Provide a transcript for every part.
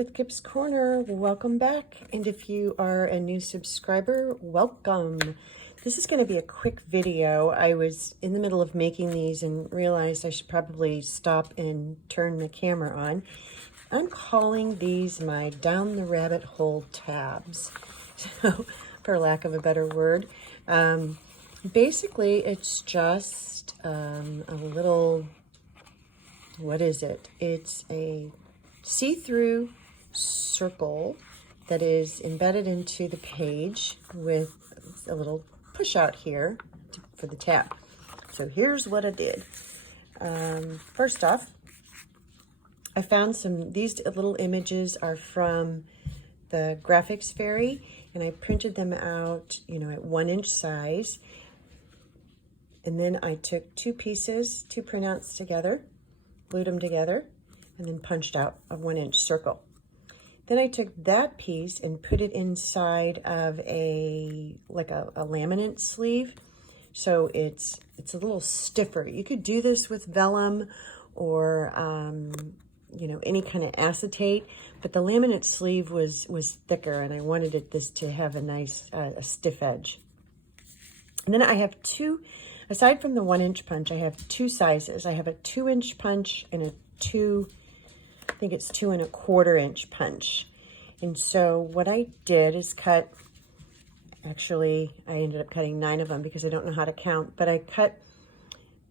with Kip's Corner. Welcome back. And if you are a new subscriber, welcome. This is going to be a quick video. I was in the middle of making these and realized I should probably stop and turn the camera on. I'm calling these my down the rabbit hole tabs, so for lack of a better word. Basically, it's just a little, what is it? It's a see-through circle that is embedded into the page with a little push out here for the tab. So here's what I did. First off, I found these little images are from the Graphics Fairy, and I printed them out, at 1-inch size. And then I took two pieces, two printouts together, glued them together, and then punched out a 1-inch circle. Then I took that piece and put it inside of a laminate sleeve. So it's a little stiffer. You could do this with vellum or any kind of acetate, but the laminate sleeve was thicker, and I wanted this to have a nice a stiff edge. And then I have two, aside from the 1-inch punch, I have two sizes. I have a 2-inch punch and a 2 1/4-inch punch. And so what I did is I ended up cutting 9 of them because I don't know how to count, but I cut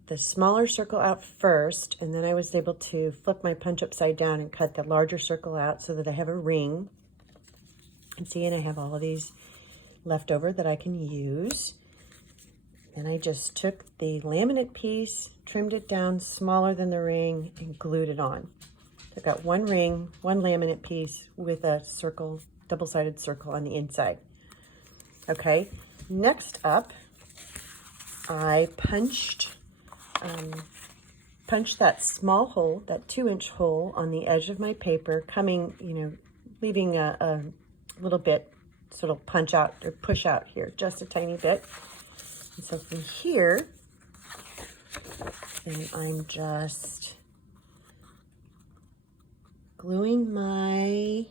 the smaller circle out first, and then I was able to flip my punch upside down and cut the larger circle out so that I have a ring. And see, and I have all of these left over that I can use. And I just took the laminate piece, trimmed it down smaller than the ring, and glued it on. I've got one ring, one laminate piece with a circle, double-sided circle on the inside. Okay, next up, I punched that small hole, that 2-inch hole on the edge of my paper, leaving a little bit sort of punch out or push out here, just a tiny bit. And so from here, then I'm just gluing my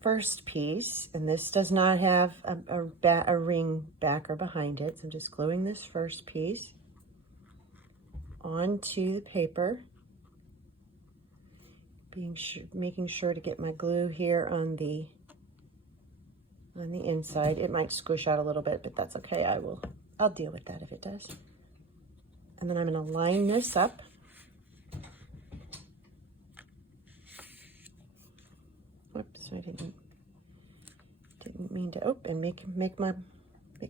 first piece, and this does not have a ring back or behind it, so I'm just gluing this first piece onto the paper, making sure to get my glue here on the inside. It might squish out a little bit, but that's okay. I'll deal with that if it does. And then I'm going to line this up. Whoops, I didn't mean to open. Make my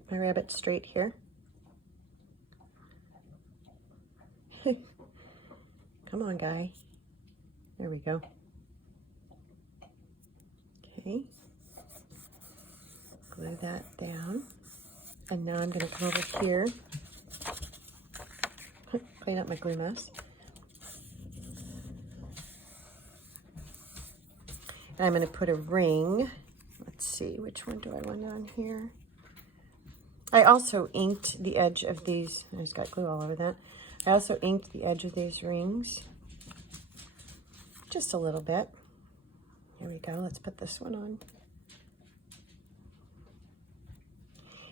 rabbit straight here. Come on, guy. There we go. Okay. Glue that down. And now I'm going to come over here, clean up my glue mess. And I'm going to put a ring. Let's see, which one do I want on here? I also inked the edge of these. I just got glue all over that. I also inked the edge of these rings. Just a little bit. Here we go. Let's put this one on.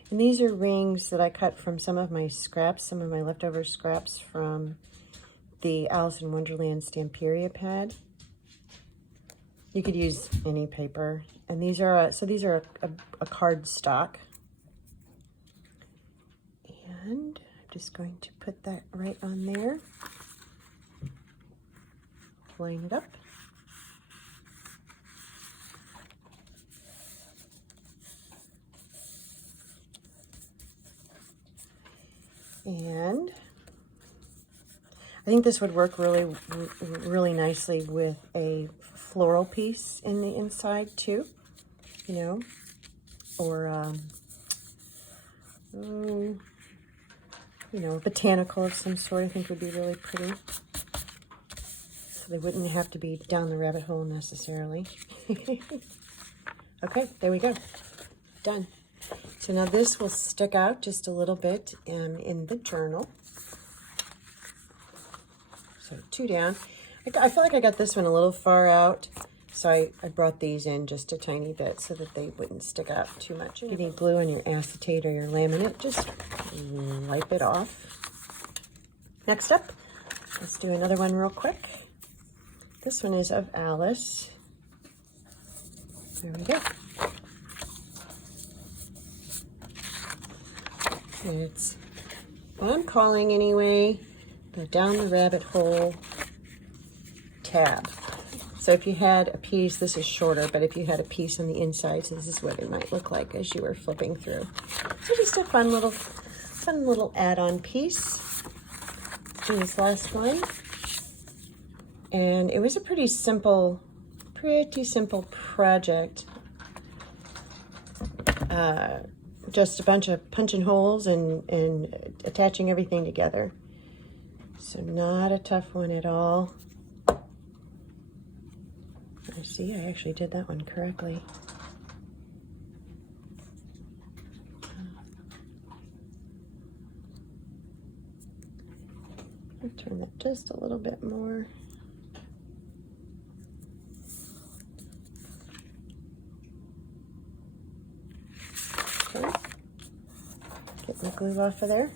And these are rings that I cut from some of my scraps, some of my leftover scraps from the Alice in Wonderland Stamperia pad. You could use any paper. And these are a card stock. And I'm just going to put that right on there. Line it up. And I think this would work really nicely with a floral piece in the inside too, or a botanical of some sort. I think would be really pretty. So they wouldn't have to be down the rabbit hole necessarily. Okay, there we go. Done. So now this will stick out just a little bit in the journal. So 2 down. I feel like I got this one a little far out, so I brought these in just a tiny bit so that they wouldn't stick out too much. If you need glue on your acetate or your laminate, just wipe it off. Next up, let's do another one real quick. This one is of Alice. There we go. It's what I'm calling anyway, the Down the Rabbit Hole tab. So if you had a piece, this is shorter, but if you had a piece on the inside, so this is what it might look like as you were flipping through. So just a fun little add-on piece. Let's do this last one. And it was a pretty simple project. Just a bunch of punching holes and attaching everything together. So not a tough one at all. See, I actually did that one correctly. I'll turn that just a little bit more. Okay. Get my glue off of there.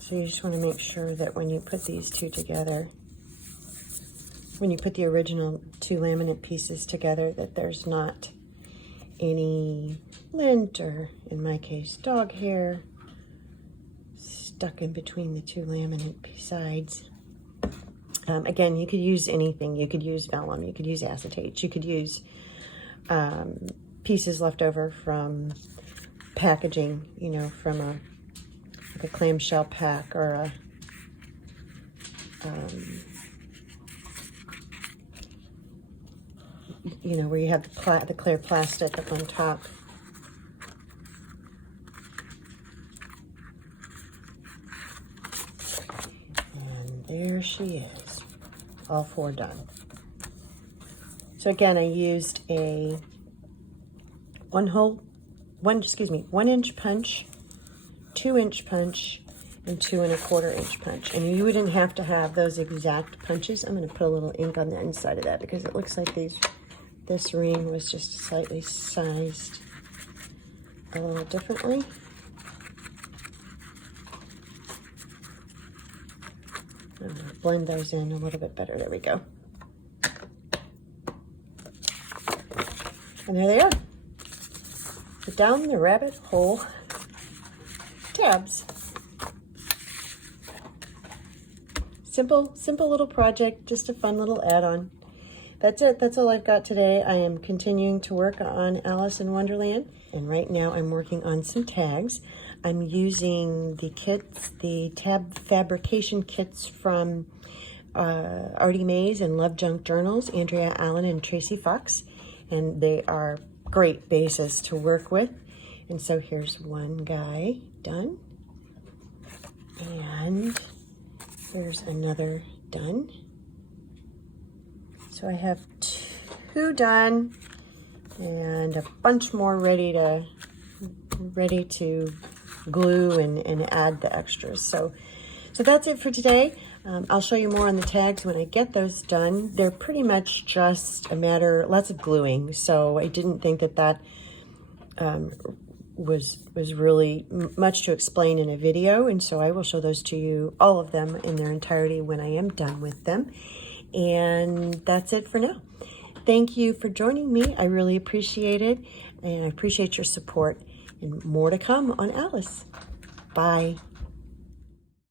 So you just want to make sure that when you put these two together, when you put the original two laminate pieces together, that there's not any lint or, in my case, dog hair stuck in between the two laminate sides. Again, you could use anything. You could use vellum, you could use acetate, you could use pieces left over from packaging, you know, from a clamshell pack or a you know, where you have the clear plastic up on top. And there she is, all four done. So again, I used a 1 inch punch, 2 inch punch, and 2 1/4 inch punch. And you wouldn't have to have those exact punches. I'm going to put a little ink on the inside of that because it looks like this ring was just slightly sized a little differently. I'm going to blend those in a little bit better. There we go. And there they are. The Down the Rabbit Hole tabs. Simple little project, just a fun little add-on. That's it. That's all I've got today. I am continuing to work on Alice in Wonderland, and right now I'm working on some tags. I'm using the kits, the tab fabrication kits from Artie Mays and Love Junk Journals, Andrea Allen and Tracy Fox, and they are great bases to work with. And so here's one guy done, and there's another done. So I have 2 done and a bunch more ready to glue and add the extras. So that's it for today. I'll show you more on the tags when I get those done. They're pretty much just a matter, lots of gluing. So I didn't think that was really much to explain in a video. And so I will show those to you, all of them in their entirety, when I am done with them. And that's it for now. Thank you for joining me. I really appreciate it. And I appreciate your support. And more to come on Alice. Bye.